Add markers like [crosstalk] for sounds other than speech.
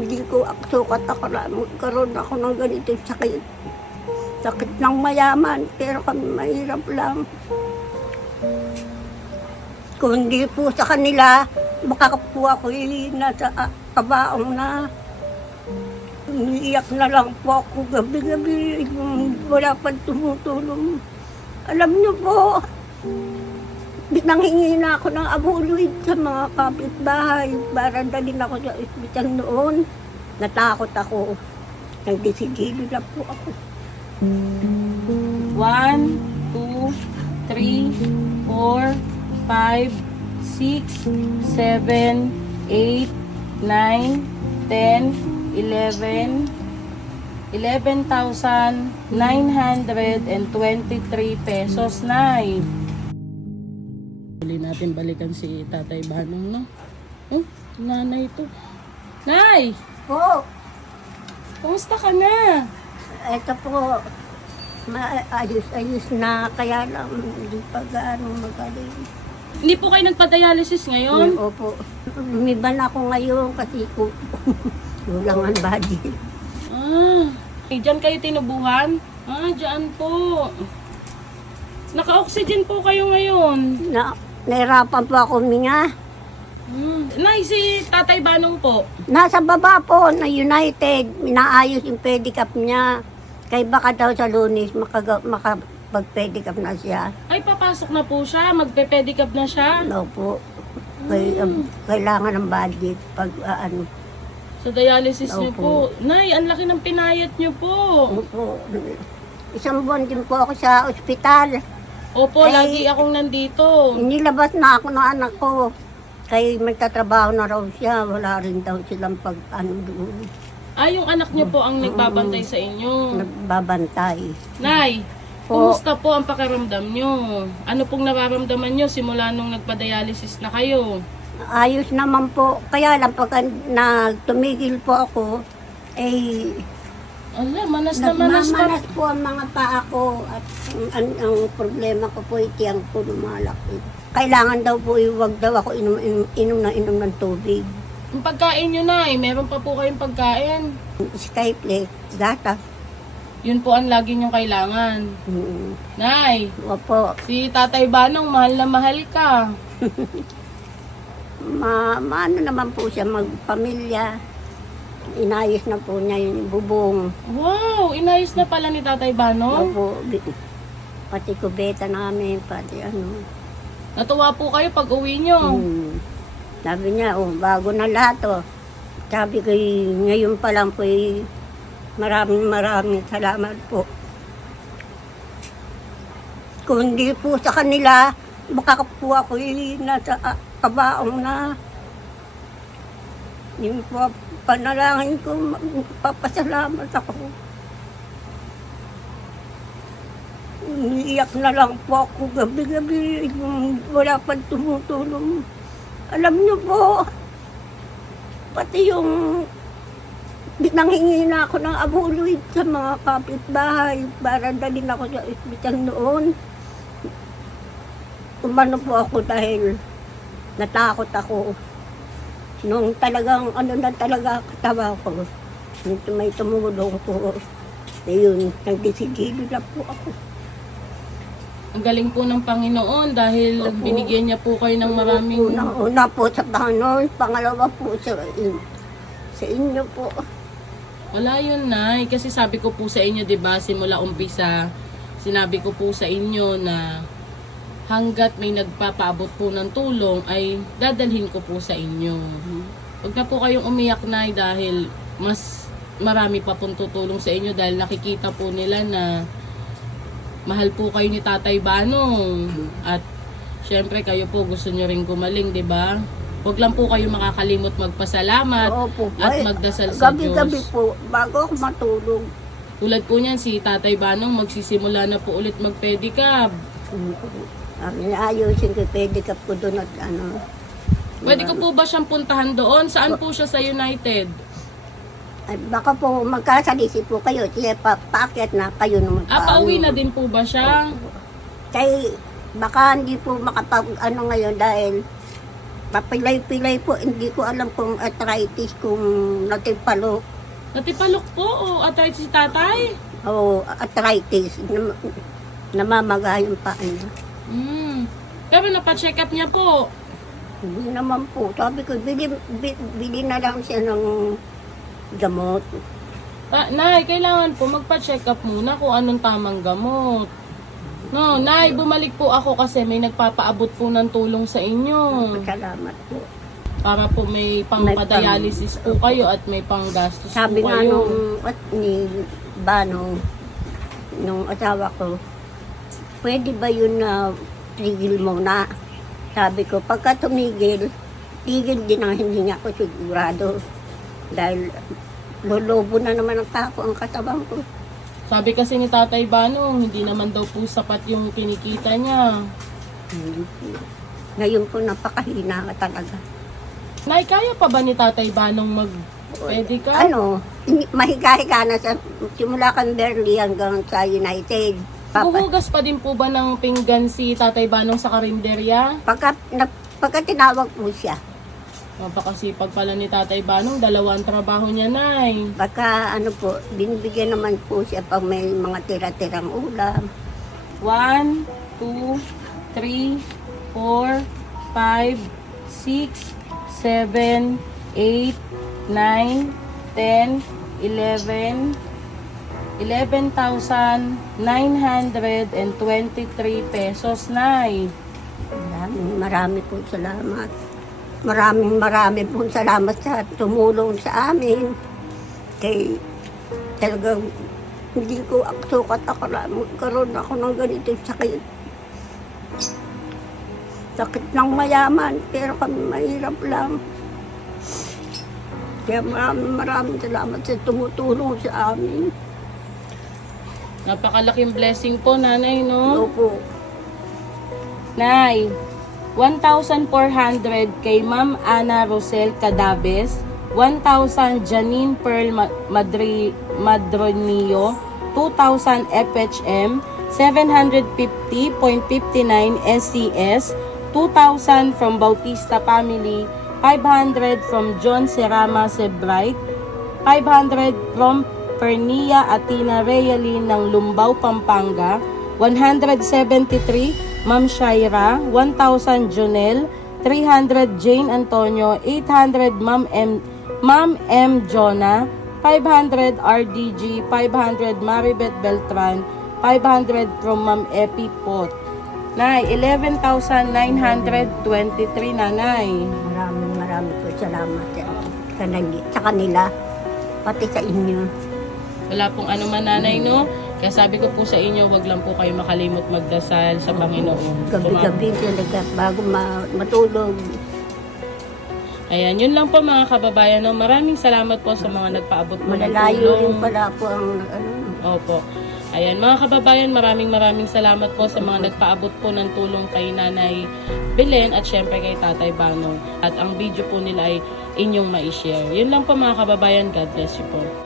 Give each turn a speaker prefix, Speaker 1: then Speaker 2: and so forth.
Speaker 1: Hindi ko sukat ako na magkaroon ako ng ganitong sakit. Sakit ng mayaman, pero kami mahirap lang. Kung hindi po sa kanila, baka po ako eh, nasa ah, kabaong na. Umiiyak na lang po ako gabi-gabi. Wala pa tumutulong. Alam niyo po, Nanghingi na ako ng abuloid sa mga kapitbahay para dalhin ako sa ospital noon. Natakot ako. Nagdisigilo na po ako.
Speaker 2: One, two, three, four, five, six, seven, eight, nine, ten, eleven, eleven thousand nine hundred and twenty-three pesos, Nay. Natin balikan si Tatay Banong, no? Oh, nanay to. Nay!
Speaker 1: Po,
Speaker 2: Kumusta ka na?
Speaker 1: eto po, maayos-ayos na kaya lang hindi pa gaano magaling.
Speaker 2: Hindi po kayo nagpa-dialysis ngayon?
Speaker 1: Opo, lumiban ako ngayon kasi ko [laughs] kulang ang budget.
Speaker 2: Ah, eh, dyan kayo tinubuhan? Ah, dyan po. Naka-oxygen po kayo ngayon.
Speaker 1: Na, nahirapan po ako minga.
Speaker 2: Hmm. Nay, si Tatay Banong po.
Speaker 1: Nasa baba po na United, inaayos yung pedicab niya. Kaya baka daw sa lunis makaga, makapag-pedicab na siya.
Speaker 2: Ay, papasok na po siya. Magpe-pedicab na siya.
Speaker 1: Ano po, kay, um, kailangan ng budget pag ah, ano
Speaker 2: Sa dialysis niyo
Speaker 1: Opo.
Speaker 2: po. Nay, ang laki ng pinayat niyo po.
Speaker 1: ano po. Isang buwan din po ako sa ospital.
Speaker 2: Opo,
Speaker 1: Ay.
Speaker 2: lagi akong nandito.
Speaker 1: Nilabas na ako ng anak ko. Kaya magtatrabaho na raw siya. Wala rin daw silang pag ano doon.
Speaker 2: Ah, yung anak niyo po ang nagbabantay sa inyo.
Speaker 1: Nagbabantay.
Speaker 2: Nay,
Speaker 1: Po.
Speaker 2: kumusta po ang pakiramdam niyo? Ano pong nararamdaman niyo simula nung nagpa-dialysis na kayo?
Speaker 1: Ayos naman po. Kaya lang pag nagtumigil po ako, eh,
Speaker 2: Ala, manas na manas pa.
Speaker 1: nagmamanas po ang mga paa ko at ang, ang, ang problema ko po, itiyang ko lumalaki. Kailangan daw po, iwag daw ako inom, inom, inom na inom ng tubig.
Speaker 2: Yung pagkain nyo na eh, meron pa po kayong pagkain.
Speaker 1: Skyflex, gata.
Speaker 2: Yun po ang lagi nyong kailangan.
Speaker 1: Mm.
Speaker 2: Nay,
Speaker 1: Opo,
Speaker 2: si Tatay Banong, mahal na mahal ka. [laughs]
Speaker 1: ma, maano naman po siya magpamilya. Inayos na po niya yung bubong.
Speaker 2: Wow, inayos na pala ni Tatay Banong.
Speaker 1: Opo, bi- pati kubeta namin, pati ano.
Speaker 2: Natuwa po kayo pag uwi nyo.
Speaker 1: Hmm. Sabi niya, oh, bago na lahat, oh. Sabi ko, "Eh, ngayon pa lang po, eh, maraming maraming salamat po. Kung hindi po sa kanila, baka po ako eh, nasa ah, kabaong na. Yung po, panalangin ko, papasalamat ako. Umiiyak na lang po ako gabi-gabi. Wala pa tumutulong. Alam niyo po, pati yung nanghingi na ako ng abuloid sa mga kapitbahay para dalhin ako sa ospital noon. Umano po ako dahil natakot ako. Nung talagang ano na talaga katawa ko. Nung may tumulong po. Ayun, nagdisigilo na po ako.
Speaker 2: Ang galing po ng Panginoon dahil
Speaker 1: Opo.
Speaker 2: binigyan niya po kayo ng maraming...
Speaker 1: Una, una po sa Panginoon, pangalawa po sa, sa inyo po.
Speaker 2: Wala yun, Nay. Kasi sabi ko po sa inyo, di ba, simula umpisa, sinabi ko po sa inyo na hanggat may nagpapaabot po ng tulong, ay dadalhin ko po sa inyo. Huwag na po kayong umiyak, Nay, dahil mas marami pa pong tutulong sa inyo dahil nakikita po nila na mahal po kayo ni Tatay Banong. At syempre kayo po gusto nyo rin gumaling, di ba? Huwag lang po kayo makakalimot magpasalamat
Speaker 1: Opo,
Speaker 2: at
Speaker 1: ay,
Speaker 2: magdasal sa
Speaker 1: Gabi-gabi
Speaker 2: Diyos.
Speaker 1: po, bago ako matulog.
Speaker 2: Tulad po niyan, si Tatay Banong magsisimula na po ulit mag-pedicab.
Speaker 1: Sabi niya, ayusin ko, pedicab ko doon at ano.
Speaker 2: Pwede ko po ba siyang puntahan doon? Saan po siya sa United?
Speaker 1: At baka po magkasalisi po kayo, siya pa, paakyat na kayo naman.
Speaker 2: Ah, pauwi na din po ba siya?
Speaker 1: Kaya baka hindi po makapag ano ngayon dahil papilay-pilay po. Hindi ko alam kung arthritis, kung natipalo
Speaker 2: Natipalok po o arthritis si tatay?
Speaker 1: o arthritis. Nam- namamaga yung paa niya.
Speaker 2: Hmm. Pero napacheck up niya po.
Speaker 1: Hindi naman po. Sabi ko, bili, bili, bili na lang siya ng gamot.
Speaker 2: Ah, nay, kailangan po magpa-check up muna kung anong tamang gamot. No, nay, bumalik po ako kasi may nagpapaabot po ng tulong sa inyo.
Speaker 1: Salamat po.
Speaker 2: Para po may pang-dialysis po kayo at may pang-gastos
Speaker 1: Sabi
Speaker 2: po
Speaker 1: nga
Speaker 2: kayo.
Speaker 1: nung at ni Bano, nung asawa ko, pwede ba yun na tigil mo na? Sabi ko, pagka tumigil, tigil din ang hindi nga ako sigurado. Dahil lolobo na naman ang tako ang katabang ko.
Speaker 2: Sabi kasi ni Tatay Banong, hindi naman daw po sapat yung kinikita niya.
Speaker 1: Hindi po. Ngayon po napakahina ka talaga.
Speaker 2: Nay, kaya pa ba ni Tatay Banong mag... Pwede ka?
Speaker 1: Ano, mahiga-higa na sa simula kang Berly hanggang sa United. Papa,
Speaker 2: Buhugas pa din po ba ng pinggan si Tatay Banong sa karinderya?
Speaker 1: pagka, na, pagka tinawag po siya,
Speaker 2: Napakasipag pala ni Tatay Banong, dalawang trabaho niya, Nay.
Speaker 1: Baka ano po, binibigyan naman po siya pag may mga tira-tirang ulam.
Speaker 2: 1, 2, 3, 4, 5, 6, 7, 8, 9, 10, 11, 11,923 pesos, Nay.
Speaker 1: Maraming marami po salamat. Maraming marami po salamat sa tumulong sa amin. Kay talagang hindi ko sukat akala magkaroon ako ng ganitong sakit. Sakit ng mayaman, pero kami mahirap lang. Kaya maraming maraming salamat sa tumutulong sa amin.
Speaker 2: Napakalaking blessing po, Nanay, no?
Speaker 1: Opo.
Speaker 2: Nay, 1,400 kay Ma'am Ana Rosel Cadaves, 1,000 Janine Pearl Ma- Madri Madronio, 2,000 FHM, 750.59 SCS, 2,000 from Bautista Family, 500 from John Serama Sebright, 500 from Pernia Atina Realin ng Lumbao, Pampanga, 173 Ma'am Shaira, 1,000 Jonel, 300 Jane Antonio, 800 Ma'am M. Ma'am M. Jonah, 500 RDG, 500 Maribeth Beltran, 500 from Ma'am Epi Pot. Nay, 11,923 na, Nay.
Speaker 1: Maraming maraming po salamat sa kanila, sa kanila, pati sa inyo.
Speaker 2: Wala pong ano man nanay, no? Kaya sabi ko po sa inyo, wag lang po kayo makalimot magdasal sa Panginoon.
Speaker 1: Gabi-gabi talaga bago ma- matulog.
Speaker 2: Ayan, yun lang po mga kababayan. No? Maraming salamat po sa mga nagpaabot po
Speaker 1: Malalayo rin pala po ang ano,
Speaker 2: Opo. Ayan, mga kababayan, maraming maraming salamat po sa mga nagpaabot po ng tulong kay Nanay Belen at syempre kay Tatay Banong. At ang video po nila ay inyong ma-share. Yun lang po mga kababayan. God bless you po.